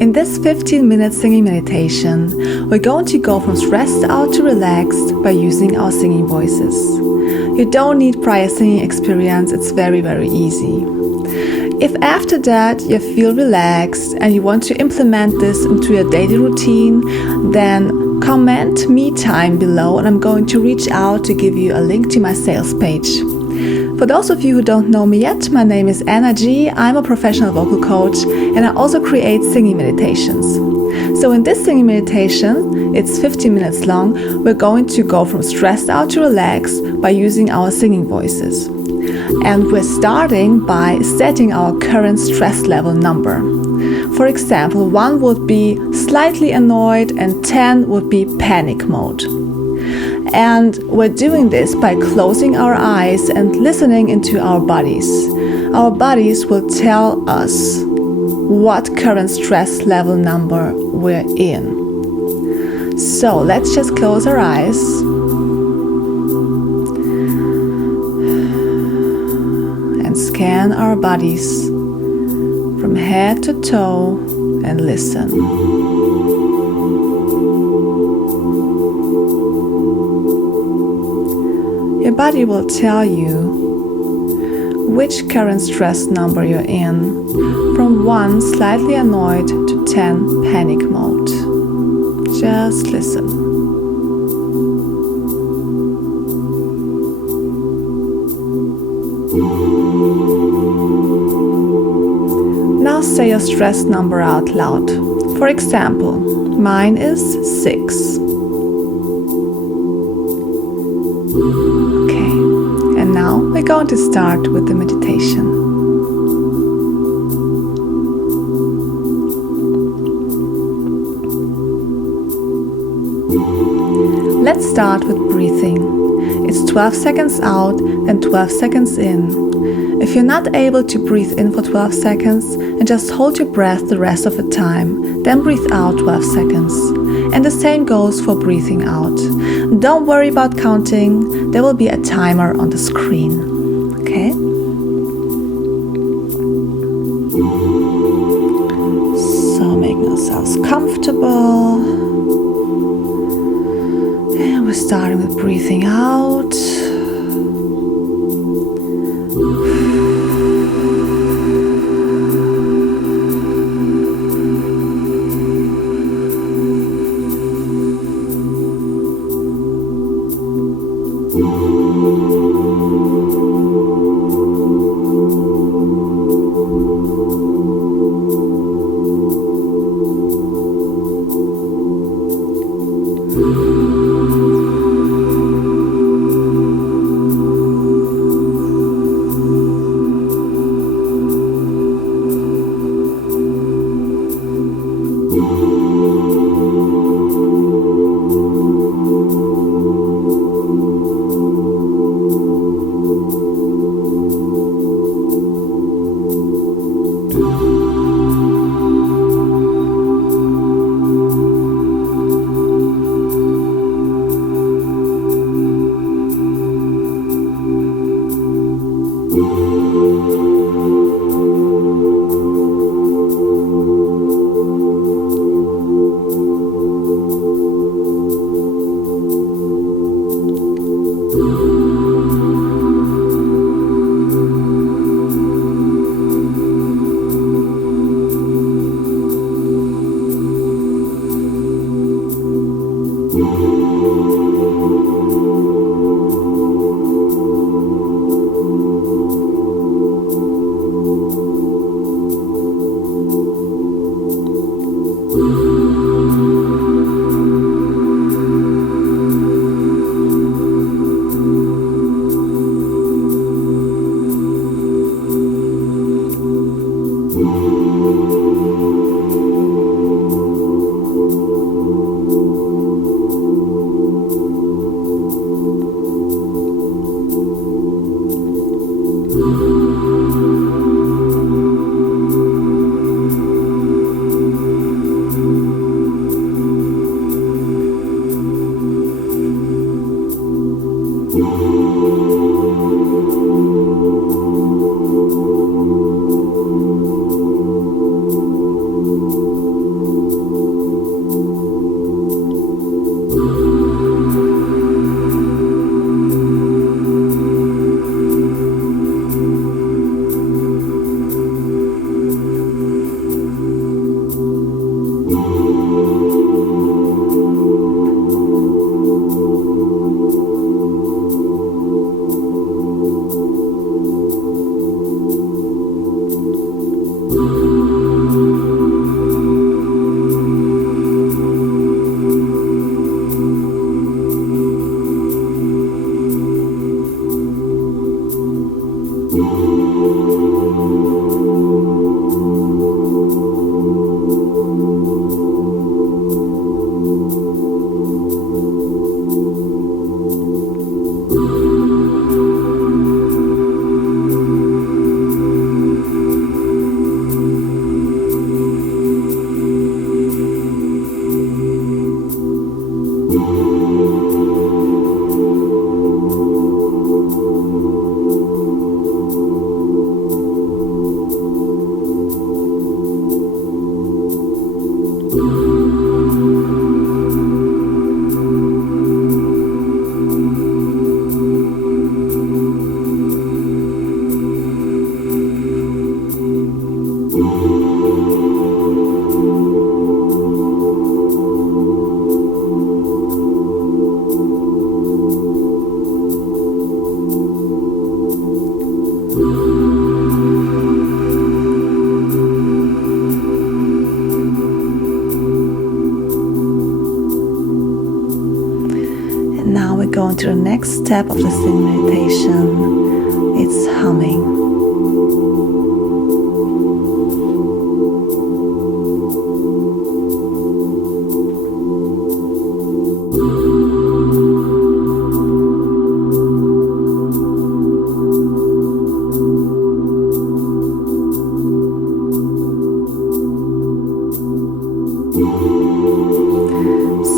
In this 15-minute singing meditation, we're going to go from stressed out to relaxed by using our singing voices. You don't need prior singing experience, it's very, very easy. If after that you feel relaxed and you want to implement this into your daily routine, then comment me time below and I'm going to reach out to give you a link to my sales page. For those of you who don't know me yet, my name is Anna G. I'm a professional vocal coach and I also create singing meditations. So in this singing meditation, it's 15 minutes long, we're going to go from stressed out to relaxed by using our singing voices. And we're starting by setting our current stress level number. For example, 1 would be slightly annoyed and 10 would be panic mode. And we're doing this by closing our eyes and listening into our bodies. Our bodies will tell us what current stress level number we're in. So let's just close our eyes. And scan our bodies from head to toe and listen. Your body will tell you which current stress number you're in, from 1 slightly annoyed to 10 panic mode. Just listen. Now say your stress number out loud. For example, mine is 6. And now we're going to start with the meditation. Let's start with breathing. It's 12 seconds out and 12 seconds in. If you're not able to breathe in for 12 seconds and just hold your breath the rest of the time, then breathe out 12 seconds. And the same goes for breathing out. Don't worry about counting, there will be a timer on the screen. Okay? So making ourselves comfortable. And we're starting with breathing out. go into the next step of the singing meditation. It's humming.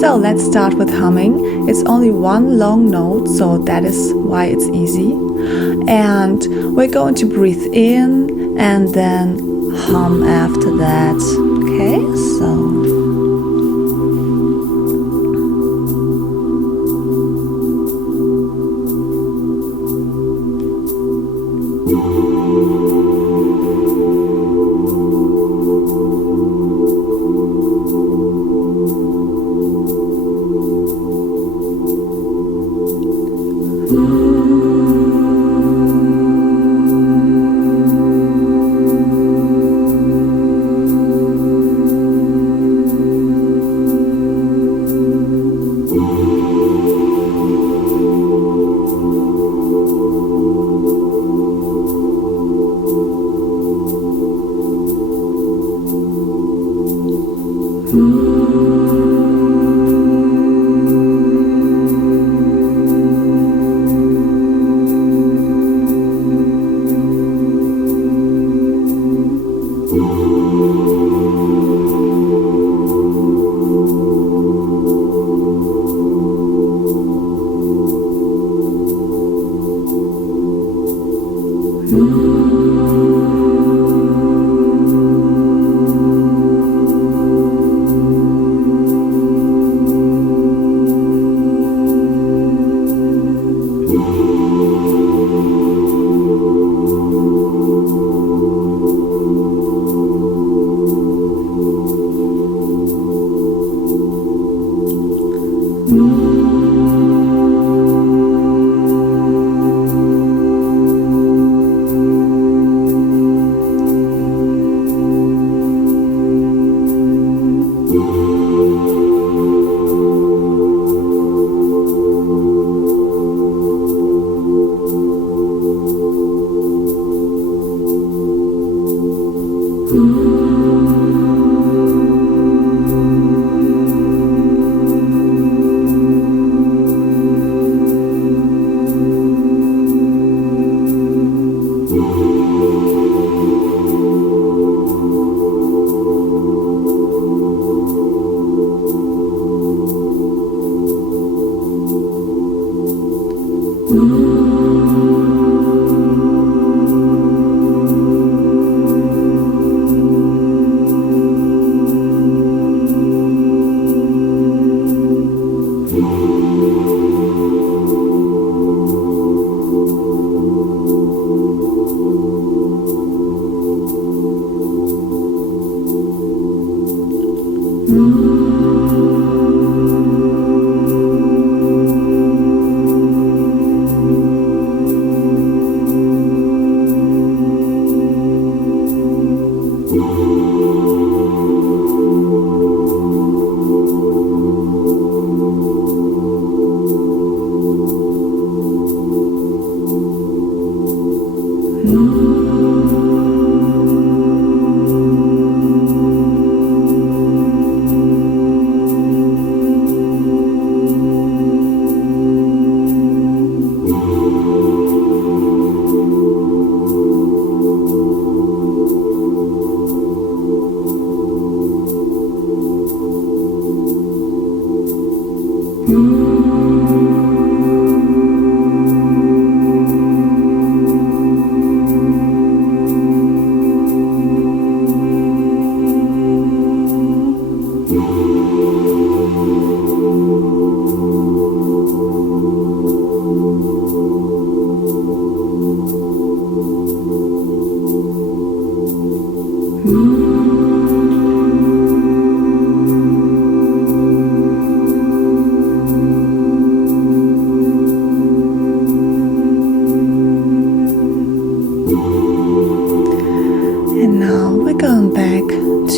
So let's start with humming. It's only one long note, so that is why it's easy. And we're going to breathe in and then hum after that. Okay, so.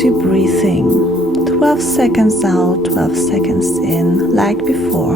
to breathing. 12 seconds out, 12 seconds in, like before.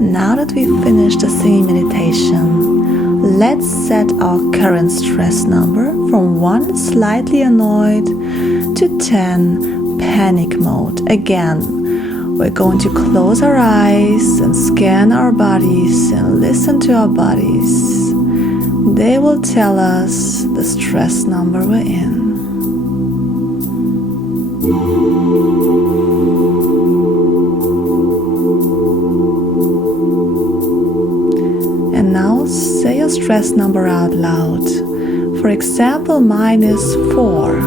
Now that we've finished the singing meditation, let's set our current stress number from 1 slightly annoyed to 10 panic mode. Again, we're going to close our eyes and scan our bodies and listen to our bodies. They will tell us the stress number we're in. And now say your stress number out loud. For example, mine is 4.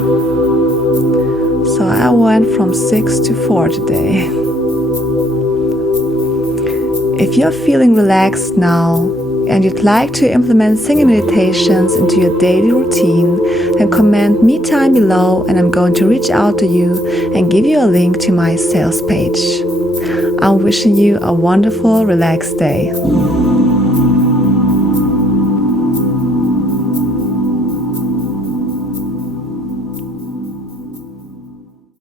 So I went from 6 to 4 today. If you're feeling relaxed now, and you'd like to implement singing meditations into your daily routine, then comment me time below and I'm going to reach out to you and give you a link to my sales page. I'm wishing you a wonderful, relaxed day.